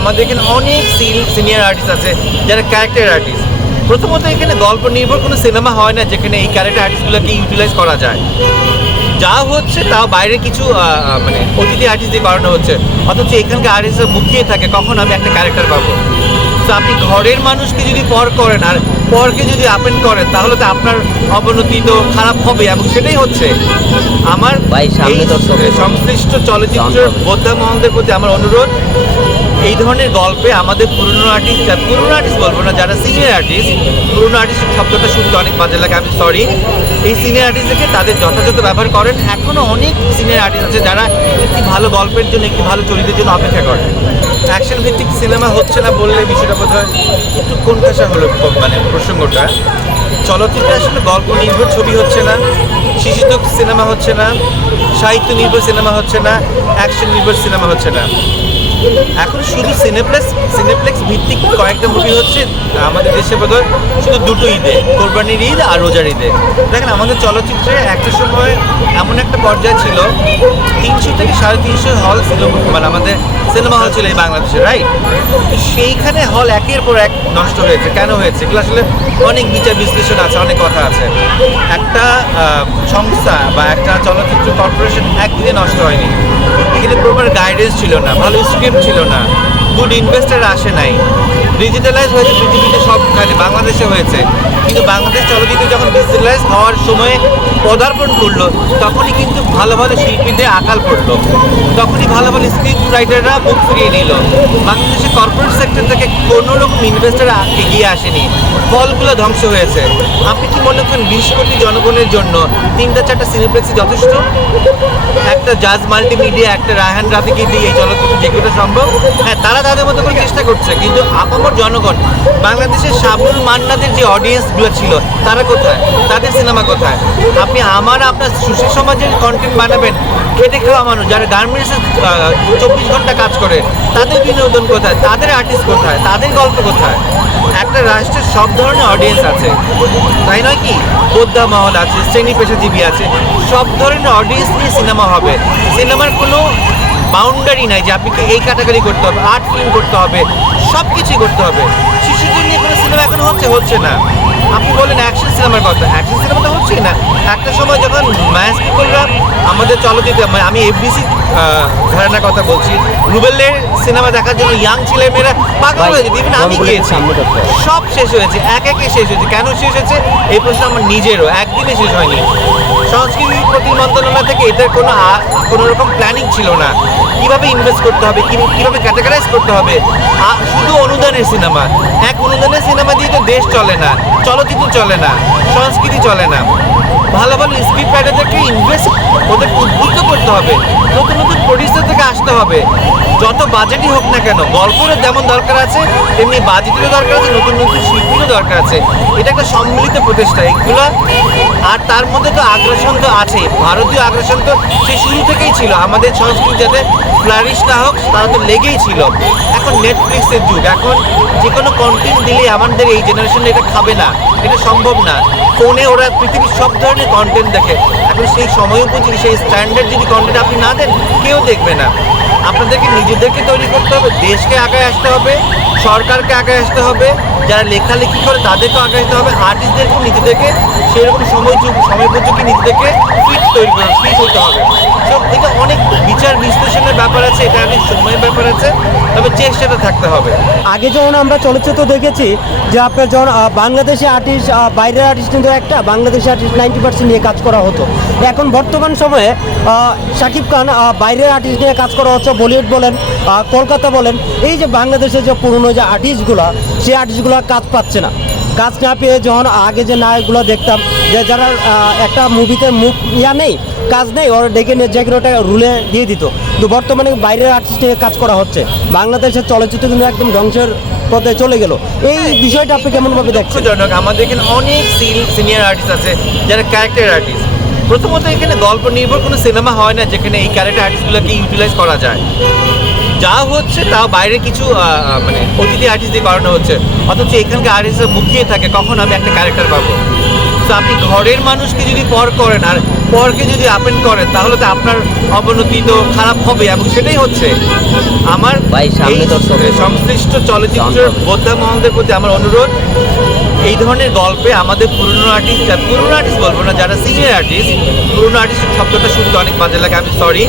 আমাদের এখানে অনেক সিনিয়র আর্টিস্ট আছে যারা ক্যারেক্টার আর্টিস্ট প্রথমত এখানে গল্প নির্ভর কোনো সিনেমা হয় না যেখানে এই ক্যারেক্টার আর্টিস্টগুলোকে ইউটিলাইজ করা যায়। যা হচ্ছে তাও বাইরে কিছু মানে অতিথি আর্টিস্ট দিয়ে করানো হচ্ছে। অথচ এখানকার আর্টিস্টরা মুখিয়ে থাকে কখন আমি একটা ক্যারেক্টার পাবো? তো আপনি ঘরের মানুষকে যদি পর করেন আর পরকে যদি আপেন করেন তাহলে তো আপনার অবনতি তো খারাপ হবে এবং সেটাই হচ্ছে। আমার সংশ্লিষ্ট চলচ্চিত্র জানতে হবে। বোদ্ধা মহলদের প্রতি আমার অনুরোধ এই ধরনের গল্পে আমাদের পুরনো আর্টিস্ট পুরনো আর্টিস্ট বলব না, যারা সিনিয়র আর্টিস্ট পুরনো আর্টিস্ট শব্দটা শুনতে অনেক বাজে লাগে, আমি সরি এই সিনিয়র আর্টিস্টকে তাদের যথাযথ ব্যবহার করেন। এখনও অনেক সিনিয়র আর্টিস্ট আছে যারা একটি ভালো গল্পের জন্য, একটি ভালো চরিত্রের জন্য অপেক্ষা করে। অ্যাকশন ভিত্তিক সিনেমা হচ্ছে না বললে বিষয়টা বোধ হয় একটু কোনকাশা হলো মানে প্রসঙ্গটা। চলচ্চিত্রে আসলে গল্প নির্ভর ছবি হচ্ছে না শিশুতোষ সিনেমা হচ্ছে না, সাহিত্য নির্ভর সিনেমা হচ্ছে না অ্যাকশন নির্ভর সিনেমা হচ্ছে না। এখন শুধু সিনেপ্লেক্স সিনেপ্লেক্স ভিত্তিক কয়েকটা মুভি হচ্ছে আমাদের দেশে বোধহয় শুধু দুটো ঈদে, কোরবানির ঈদ আর রোজার ঈদে। দেখেন, আমাদের চলচ্চিত্রে একটা সময় এমন একটা পর্যায়ে ছিল, তিনশো থেকে সাড়ে তিনশো হল ছিল মানে আমাদের সিনেমা হল ছিল এই বাংলাদেশে রাইট সেইখানে হল একের পর এক নষ্ট হয়েছে। কেন হয়েছে? এগুলো আসলে অনেক বিচার বিশ্লেষণ আছে, অনেক কথা আছে। একটা সংস্থা বা একটা চলচ্চিত্র কর্পোরেশন একদিনে নষ্ট হয়নি। এখানে প্রপার গাইডেন্স ছিল না, ভালো স্ক্রিপ্ট ছিল না। গুড ইনভেস্টার আসে নাই। ডিজিটালাইজ হয়েছে পৃথিবীতে সবখানে বাংলাদেশে হয়েছে। কিন্তু বাংলাদেশ চলচ্চিত্র যখন ডিজিটালাইজ হওয়ার সময়ে পদার্পণ করল, তখনই কিন্তু ভালো ভালো শিল্পীদের আকাল পড়ল। তখনই ভালো ভালো স্ক্রিপ্ট রাইটাররা বুক ফিরিয়ে নিল। বাংলাদেশে কর্পোরেট সেক্টর থেকে কোনো রকম ইনভেস্টার এগিয়ে আসেনি। ফলগুলো ধ্বংস হয়েছে। আপনি কি মনে করেন বিশ কোটি জনগণের জন্য তিনটা চারটা সিনেপ্লেক্সই যথেষ্ট? একটা জাজ মাল্টিমিডিয়া একটা রায়হান রাফিকে দিয়ে এই চলচ্চিত্র যেগুলো সম্ভব। হ্যাঁ তারা তাদের মতো করে চেষ্টা করছে, কিন্তু আপামর জনগণ, বাংলাদেশের সাবুল মান্নাদের যে অডিয়েন্সগুলো ছিল, তারা কোথায়? তাদের সিনেমা কোথায়? আপনি আমার, আপনার সুশীল সমাজের কন্টেন্ট বানাবেন, খেটে খাওয়া মানুষ, যারা গার্মেন্টসে চব্বিশ ঘণ্টা কাজ করে, তাদের বিনোদন কোথায়? তাদের আর্টিস্ট কোথায়? তাদের গল্প কোথায়? একটা রাষ্ট্রের সব ধরনের অডিয়েন্স আছে। তাই নয় কি? বোদ্ধা মহল আছে, শ্রেণি পেশাজীবী আছে, সব ধরনের অডিয়েন্স নিয়ে সিনেমা হবে। সিনেমার কোনো বাউন্ডারি নাই যে আপনাকে এই ক্যাটাগরি করতে হবে আর্ট ফিল্ম করতে হবে সব কিছুই করতে হবে। শিশুদের নিয়ে কোনো সিনেমা এখন হচ্ছে হচ্ছে না। আপনি বলেন অ্যাকশন সিনেমার কথা অ্যাকশন সিনেমা তো হচ্ছেই না। একটা সময় যখন আমাদের চলচ্চিত্র মানে আমি এফবিসি ঘরানার কথা বলছি। রুবেলের সিনেমা দেখার জন্য ইয়াং ছেলে মেয়েরা পাগল হয়ে যেত ইভেন আমি গিয়েছি। সব শেষ হয়েছে এক একে শেষ হয়েছে। কেন শেষ হয়েছে? এই প্রশ্ন আমার নিজেরও একদিনে শেষ হয়নি। সংস্কৃতি প্রতি মন্ত্রণালয় থেকে এটার কোনো কোনো রকম প্ল্যানিং ছিল না। কীভাবে ইনভেস্ট করতে হবে কীভাবে ক্যাটাগরাইজ করতে হবে? শুধু অনুদানের সিনেমা। এক অনুদানের সিনেমা দিয়ে তো দেশ চলে না চলচ্চিত্র চলে না সংস্কৃতি চলে না। ভালো ভালো স্ক্রিপ্ট রাইটারদেরকে ইনভেস্ট ওদের উদ্বুদ্ধ করতে হবে, নতুন নতুন প্রডিউসার থেকে আসতে হবে। যত বাজেটই হোক না কেন গল্পের যেমন দরকার আছে, তেমনি বাজেটেরও দরকার আছে, নতুন নতুন শিল্পীরও দরকার আছে। এটা একটা সম্মিলিত প্রচেষ্টা এগুলো আর তার মধ্যে তো আগ্রাসন তো আছে ভারতীয় আগ্রাসন তো সেই শুরু থেকেই ছিল। আমাদের সংস্কৃতি যাতে ফ্লারিশ না হোক, তারা তো লেগেই ছিল। এখন নেটফ্লিক্সের যুগ। এখন যে কোনো কন্টেন্ট দিলেই আমাদের এই জেনারেশন এটা খাবে না। এটা সম্ভব না। ফোনে ওরা পৃথিবীর সব ধরনের কন্টেন্ট দেখে। এখন সেই সময় উপযোগী, সেই স্ট্যান্ডার্ড যদি কন্টেন্ট আপনি না দেন, কেউ দেখবে না। আপনাদেরকে নিজেদেরকে তৈরি করতে হবে, দেশকে আগে আসতে হবে, সরকারকে আগে আসতে হবে, যারা লেখালেখি করে তাদেরকে আগে আসতে হবে আর্টিস্টদেরকে নিজেদেরকে সেরকম সময় সময় উপযোগী নিজেদেরকে ফিট তৈরি করে ফিট হতে হবে। তো এটা অনেক বিচার বিশ্লেষণের ব্যাপার আছে, এটা অনেক সময়ের ব্যাপার আছে, তবে চেষ্টাটা থাকতে হবে। আগে যখন আমরা চলচ্চিত্র দেখেছি যে আপনার যখন বাংলাদেশে আর্টিস্ট বাইরের আর্টিস্ট কিন্তু একটা, বাংলাদেশি আর্টিস্ট নাইনটি পার্সেন্ট নিয়ে কাজ করা হতো। এখন বর্তমান সময়ে শাকিব খান বাইরের আর্টিস্ট নিয়ে কাজ করা হচ্ছে বলিউড বলেন কলকাতা বলেন এই যে বাংলাদেশের যে পুরনো যে আর্টিস্টগুলো সেই আর্টিস্টগুলো কাজ পাচ্ছে না। কাজ না পেয়ে যখন আগে যে নায়কগুলো দেখতাম যে যারা একটা মুভিতে মুখ ইয়া নেই কাজ নেই ওরা ডেকে নিয়ে যে কোনো রুলে দিয়ে দিত। তো বর্তমানে বাইরের আর্টিস্ট নিয়ে কাজ করা হচ্ছে। বাংলাদেশের চলচ্চিত্র কিন্তু একদম ধ্বংসের পথে চলে গেল। এই বিষয়টা আপনি কেমনভাবে দেখছেন? আমাদের এখানে অনেক সিনিয়র আর্টিস্ট আছে যারা ক্যারেক্টার আর্টিস্ট প্রথমত এখানে গল্প নির্ভর কোনো সিনেমা হয় না যেখানে এই ক্যারেক্টার আর্টিস্টগুলোকে ইউটিলাইজ করা যায় যা হচ্ছে তাও বাইরে কিছু মানে অতিথি আর্টিস্ট দিয়ে করানো হচ্ছে অথচ এখানকার আর্টিস্টরা মুখিয়ে থাকে কখন আমি একটা ক্যারেক্টার পাবো তো তো আপনি ঘরের মানুষকে যদি পর করেন আর পরকে যদি আপেন করেন তাহলে তো আপনার অবনতি তো খারাপ হবে এবং সেটাই হচ্ছে আমার। সংশ্লিষ্ট চলচ্চিত্রের। বোদ্ধা মহলদের প্রতি আমার অনুরোধ এই ধরনের গল্পে আমাদের পুরনো আর্টিস্ট পুরনো আর্টিস্ট বলব না যারা সিনিয়র আর্টিস্ট পুরনো আর্টিস্ট শব্দটা শুনতে অনেক বাজে লাগে আমি সরি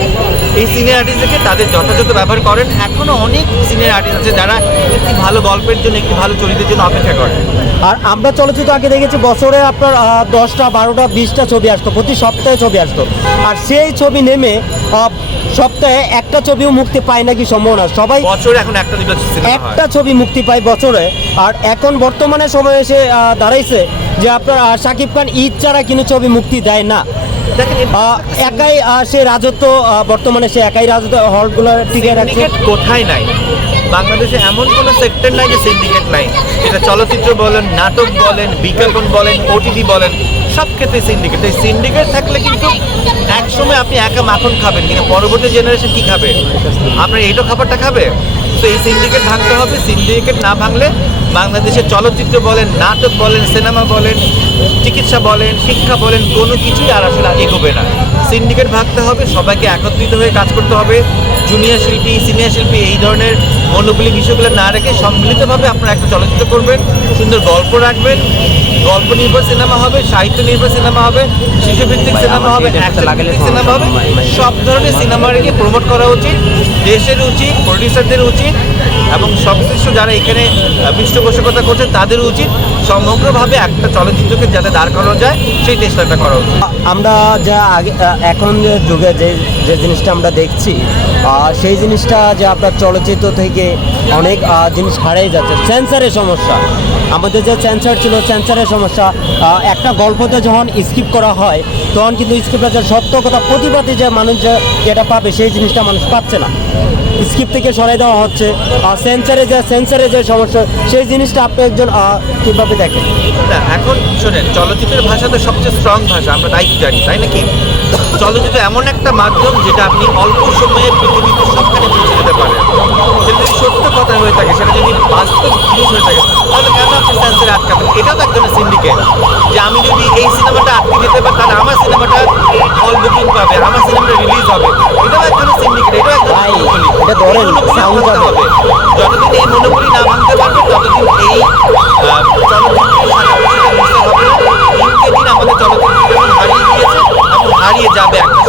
এই সিনিয়র আর্টিস্টদেরকে তাদের যথাযথ ব্যবহার করেন। এখনও অনেক সিনিয়র আর্টিস্ট আছে যারা একটি ভালো গল্পের জন্য একটি ভালো চরিত্রের জন্য অপেক্ষা করে। আর আমরা চলচ্চিত্র আগে দেখেছি বছরে আপনার দশটা বারোটা বিশটা ছবি আসতো প্রতি সপ্তাহে ছবি আসতো। আর সেই ছবি নেমে সপ্তাহে একটা ছবিও মুক্তি পায় নাকি সম্ভাবনা। সবাই বছরে এখন একটা একটা ছবি মুক্তি পায় বছরে। আর এখন বর্তমানে সময় এসে দাঁড়াইছে যে আপনার শাকিব খান ঈদ ছাড়া কোনো ছবি মুক্তি দেয় না। একাই সে রাজত্ব বর্তমানে সে একাই রাজত্ব হলগুলো টিকে রাখছে। কোথায় নাই? বাংলাদেশে এমন কোনো সেক্টর নাই যে সিন্ডিকেট নাই। এটা চলচ্চিত্র বলেন নাটক বলেন বিজ্ঞাপন বলেন ওটিটি বলেন সব ক্ষেত্রে সিন্ডিকেট। এই সিন্ডিকেট থাকলে কিন্তু একসময় আপনি একা মাখন খাবেন কিন্তু পরবর্তী জেনারেশন কি খাবে? আপনার এইটো খাবারটা খাবে? তো এই সিন্ডিকেট ভাঙতে হবে। সিন্ডিকেট না ভাঙলে বাংলাদেশের চলচ্চিত্র বলেন, নাটক বলেন, সিনেমা বলেন, চিকিৎসা বলেন, শিক্ষা বলেন, কোনো কিছুই আর আসলে এগোবে না। সিন্ডিকেট ভাঙতে হবে, সবাইকে একত্রিত হয়ে কাজ করতে হবে। জুনিয়র শিল্পী সিনিয়র শিল্পী এই ধরনের মনোবলী বিষয়গুলো না রেখে সম্মিলিতভাবে আপনারা একটা চলচ্চিত্র করবেন, সুন্দর গল্প রাখবেন গল্প নির্ভর সিনেমা হবে সাহিত্য নির্ভর সিনেমা হবে শিশুভিত্তিক সিনেমা হবে সিনেমা হবে। সব ধরনের সিনেমাকে প্রমোট করা উচিত দেশের উচিত প্রডিউসারদের উচিত এবং সংশ্লিষ্ট যারা এখানে পৃষ্ঠপোষকতা করছে তাদের উচিত সমগ্রভাবে একটা চলচ্চিত্রকে যাতে দাঁড় করানো যায় সেই চেষ্টাটা করা উচিত। আমরা যা আগে এখন যে যুগে যে যে জিনিসটা আমরা দেখছি সেই জিনিসটা যে আপনার চলচ্চিত্র থেকে অনেক জিনিস হারিয়ে যাচ্ছে। সেন্সারের সমস্যা। আমাদের যে সেন্সার ছিল সেন্সারের সমস্যা একটা গল্পতে যখন স্কিপ করা হয়, তখন কিন্তু স্কিপটা যে সত্য কথা, প্রতিবাদী যে মানুষ যে যেটা পাবে, সেই জিনিসটা মানুষ পাচ্ছে না। স্কিপ থেকে সরাই দেওয়া হচ্ছে, আর সেন্সারে যে সেন্সারে যে সমস্যা, সেই জিনিসটা আপনি একজন কীভাবে দেখেন? এখন শোনেন, চলচ্চিত্রের ভাষা তো সবচেয়ে স্ট্রং ভাষা, আমরা তাই জানি, তাই নাকি? চলচ্চিত্র এমন একটা মাধ্যম যেটা আপনি অল্প সময়ে পৃথিবীতে থেকে যে আমি যদি এই সিনেমাটা আটকে যেতে পারি তাহলে আমার সিনেমাটা হল বুকিং পাবে আমার সিনেমাটা রিলিজ হবে। এটাও এক সিন্ডিকেট এটাও এক ধরনের হবে। যতদিন এই মনোবলি না ভাঙতে পারবে ততদিন এই চলচ্চিত্র আমাদের চলচ্চিত্র হারিয়ে গিয়েছে এবং হারিয়ে যাবে একটা